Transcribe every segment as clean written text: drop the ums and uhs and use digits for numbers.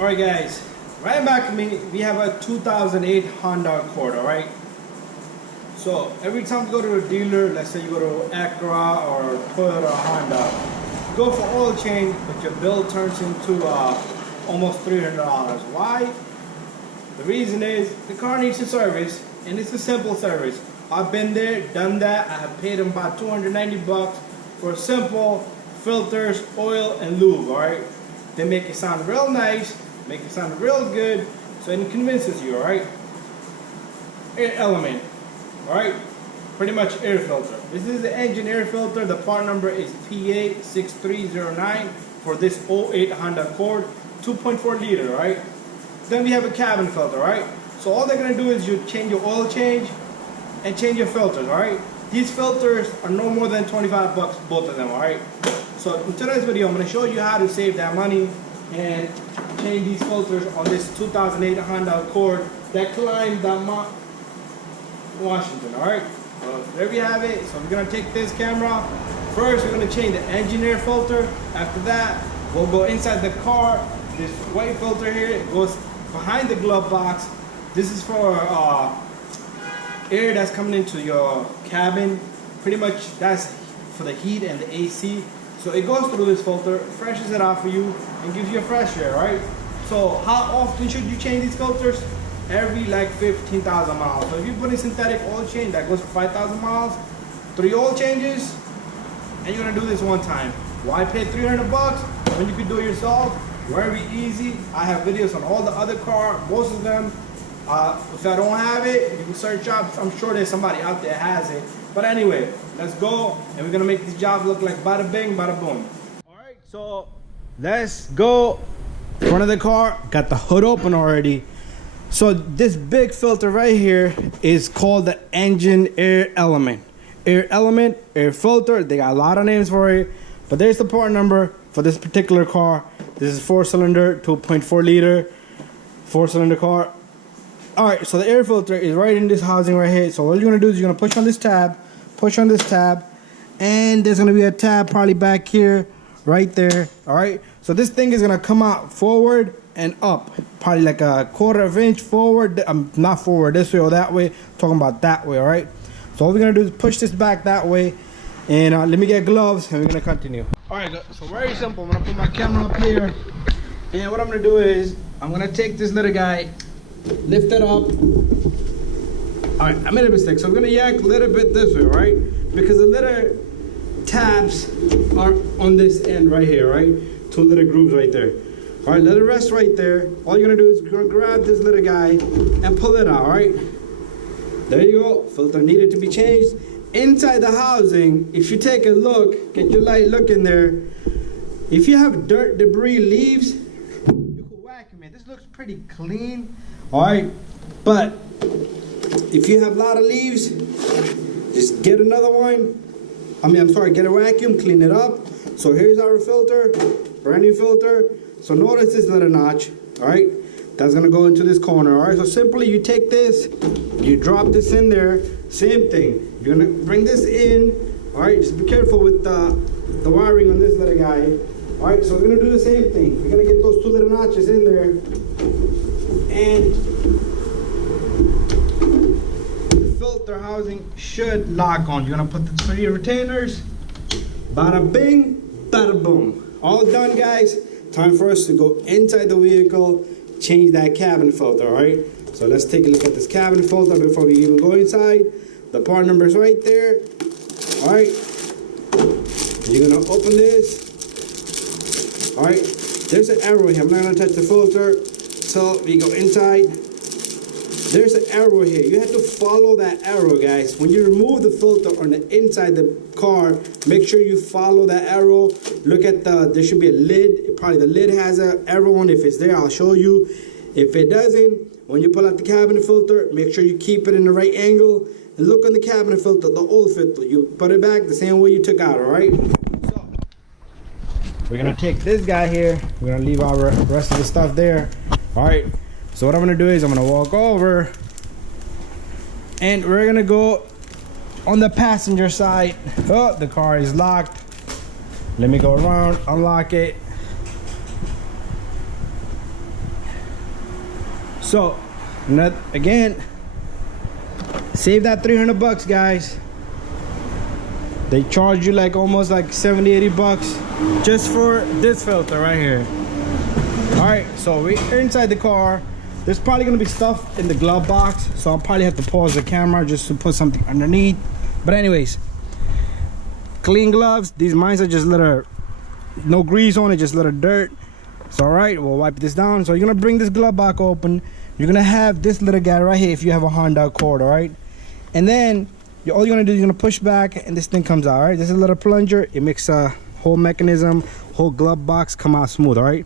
Alright guys, right back to me, we have a 2008 Honda Accord, alright? So every time you go to a dealer, let's say you go to Acura or Toyota or Honda, you go for oil change, but your bill turns into almost $300. Why? The reason is the car needs a service, and it's a simple service. I've been there, done that. I have paid them about 290 bucks for simple filters, oil, and lube, alright? They make it sound real nice, make it sound real good, so it convinces you, alright? Air element, alright? Pretty much air filter. This is the engine air filter. The part number is P86309 for this 08 Honda Accord, 2.4 liter, alright? Then we have a cabin filter, right? So all they're gonna do is you change your oil change and change your filters, alright? These filters are no more than 25 bucks, both of them, alright? So in today's video, I'm gonna show you how to save that money and change these filters on this 2008 Honda Accord that climbed the Mount Washington, alright? So there we have it. So we're gonna take this camera. First, we're gonna change the engine air filter. After that, we'll go inside the car. This white filter here goes behind the glove box. This is for air that's coming into your cabin. Pretty much that's for the heat and the AC. So it goes through this filter, freshes it out for you, and gives you a fresh air, right? So how often should you change these filters? Every like 15,000 miles. So if you put in synthetic oil change that goes for 5,000 miles, 3 oil changes, and you're gonna do this one time. Why pay 300 bucks when you can do it yourself? Very easy. I have videos on all the other cars, most of them. If I don't have it, you can search up. I'm sure there's somebody out there has it. But anyway, let's go, and we're gonna make this job look like bada bing, bada boom. All right, so let's go. Front of the car, got the hood open already. So this big filter right here is called the engine air element. Air element, air filter. They got a lot of names for it, but there's the part number for this particular car. This is 4-cylinder, 2.4 liter, 4-cylinder car. All right, so the air filter is right in this housing right here. So all you're gonna do is you're gonna push on this tab, and there's gonna be a tab probably back here, right there. All right, so this thing is gonna come out forward and up, probably like a 1/4 inch forward. Not forward this way or that way. I'm talking about that way. All right. So all we're gonna do is push this back that way, and let me get gloves, and we're gonna continue. All right, so very simple. I'm gonna put my camera up here, and what I'm gonna do is I'm gonna take this little guy, lift it up. All right, I made a mistake, so I'm gonna yank a little bit this way, right? Because the little tabs are on this end right here, right? 2 little grooves right there. All right, let it rest right there. All you're gonna do is grab this little guy and pull it out, all right? There you go, filter needed to be changed. Inside the housing, if you take a look, get your light look in there. If you have dirt, debris, leaves, you can vacuum it. This looks pretty clean, all right? But if you have a lot of leaves, just get another one. Get a vacuum, clean it up. So here's our filter, brand new filter. So notice this little notch, all right? That's gonna go into this corner, all right? So simply you take this, you drop this in there, same thing. You're gonna bring this in, all right? Just be careful with the wiring on this little guy. All right, so we're gonna do the same thing. We're gonna get those 2 little notches in there, and the filter housing should lock on. You're gonna put the 3 retainers, bada bing, bada boom. All done, guys. Time for us to go inside the vehicle, change that cabin filter, all right? So let's take a look at this cabin filter before we even go inside. The part number is right there, all right? You're gonna open this, all right? There's an arrow here. I'm not gonna touch the filter till we go inside. There's an arrow here. You have to follow that arrow, guys. When you remove the filter on the inside the car, make sure you follow that arrow. Look at there should be a lid. Probably the lid has an arrow on. If it's there, I'll show you. If it doesn't, when you pull out the cabinet filter, make sure you keep it in the right angle. And look on the cabinet filter, the old filter. You put it back the same way you took out, all right? So, we're gonna take this guy here. We're gonna leave our rest of the stuff there. All right. So what I'm gonna do is I'm gonna walk over, and we're gonna go on the passenger side. Oh, the car is locked. Let me go around, unlock it. So again, save that 300 bucks, guys. They charge you like almost like 70, 80 bucks just for this filter right here. All right, so we're inside the car. There's probably gonna be stuff in the glove box, so I'll probably have to pause the camera just to put something underneath. But anyways, clean gloves. These mines are just little, no grease on it, just little dirt. So all right, we'll wipe this down. So you're gonna bring this glove box open. You're gonna have this little guy right here if you have a Honda Accord, all right? And then all you're gonna do is you're gonna push back and this thing comes out, all right? This is a little plunger. It makes a whole mechanism, whole glove box come out smooth, all right?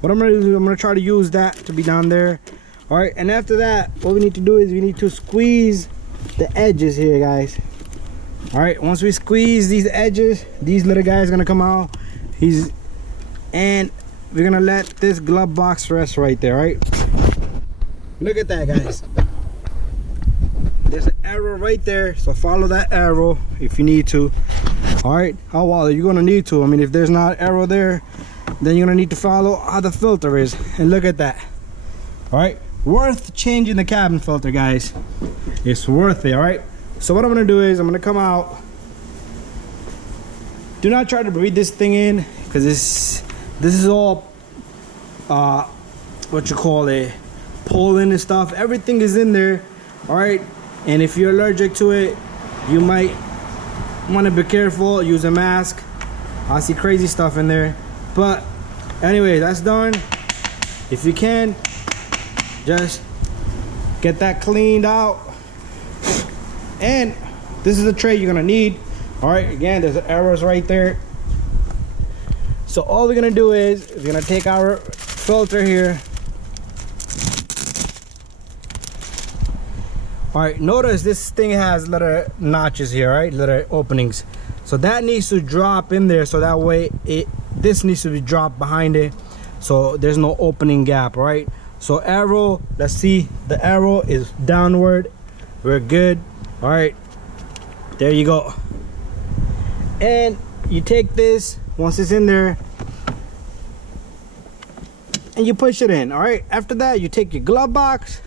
What I'm gonna do, I'm gonna try to use that to be down there, all right? And after that, what we need to do is we need to squeeze the edges here, guys. All right, once we squeeze these edges, these little guys are gonna come out. And we're gonna let this glove box rest right there, right? Look at that, guys. There's an arrow right there, so follow that arrow if you need to. All right, how well you're gonna need to. I mean, if there's not an arrow there, then you're gonna need to follow how the filter is. And look at that. All right, worth changing the cabin filter, guys. It's worth it. All right, so what I'm gonna do is I'm gonna come out. Do not try to breathe this thing in, because this is all what you call it, pollen and stuff. Everything is in there, all right? And if you're allergic to it, you might want to be careful. Use a mask. I see crazy stuff in there, but anyway, that's done. If you can, just get that cleaned out. And this is the tray you're gonna need. All right, again, there's arrows right there. So all we're gonna do is we're gonna take our filter here. All right, notice this thing has little notches here, right? Little openings. So that needs to drop in there, so that way this needs to be dropped behind it, so there's no opening gap, right? So arrow, let's see, the arrow is downward. We're good. All right, there you go. And you take this, once it's in there, and you push it in. All right, after that you take your glove box,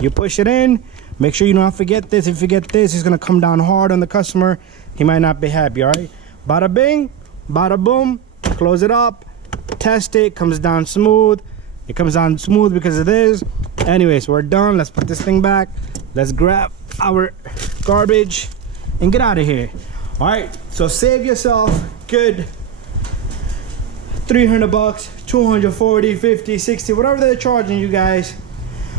you push it in. Make sure you don't forget this. If you forget this, it's gonna come down hard on the customer. He might not be happy. All right, bada bing, bada boom. Close it up, test it, comes down smooth. It comes down smooth because of this. Anyways, we're done. Let's put this thing back. Let's grab our garbage and get out of here. All right, so save yourself good 300 bucks, 240, 50, 60, whatever they're charging you guys.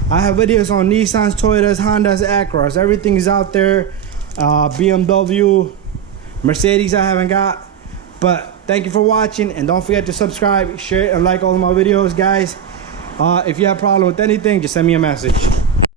I have videos on Nissans, Toyotas, Hondas, Acuras. Everything is out there. BMW, Mercedes I haven't got. But thank you for watching, and don't forget to subscribe, share, and like all of my videos, guys. If you have a problem with anything, just send me a message.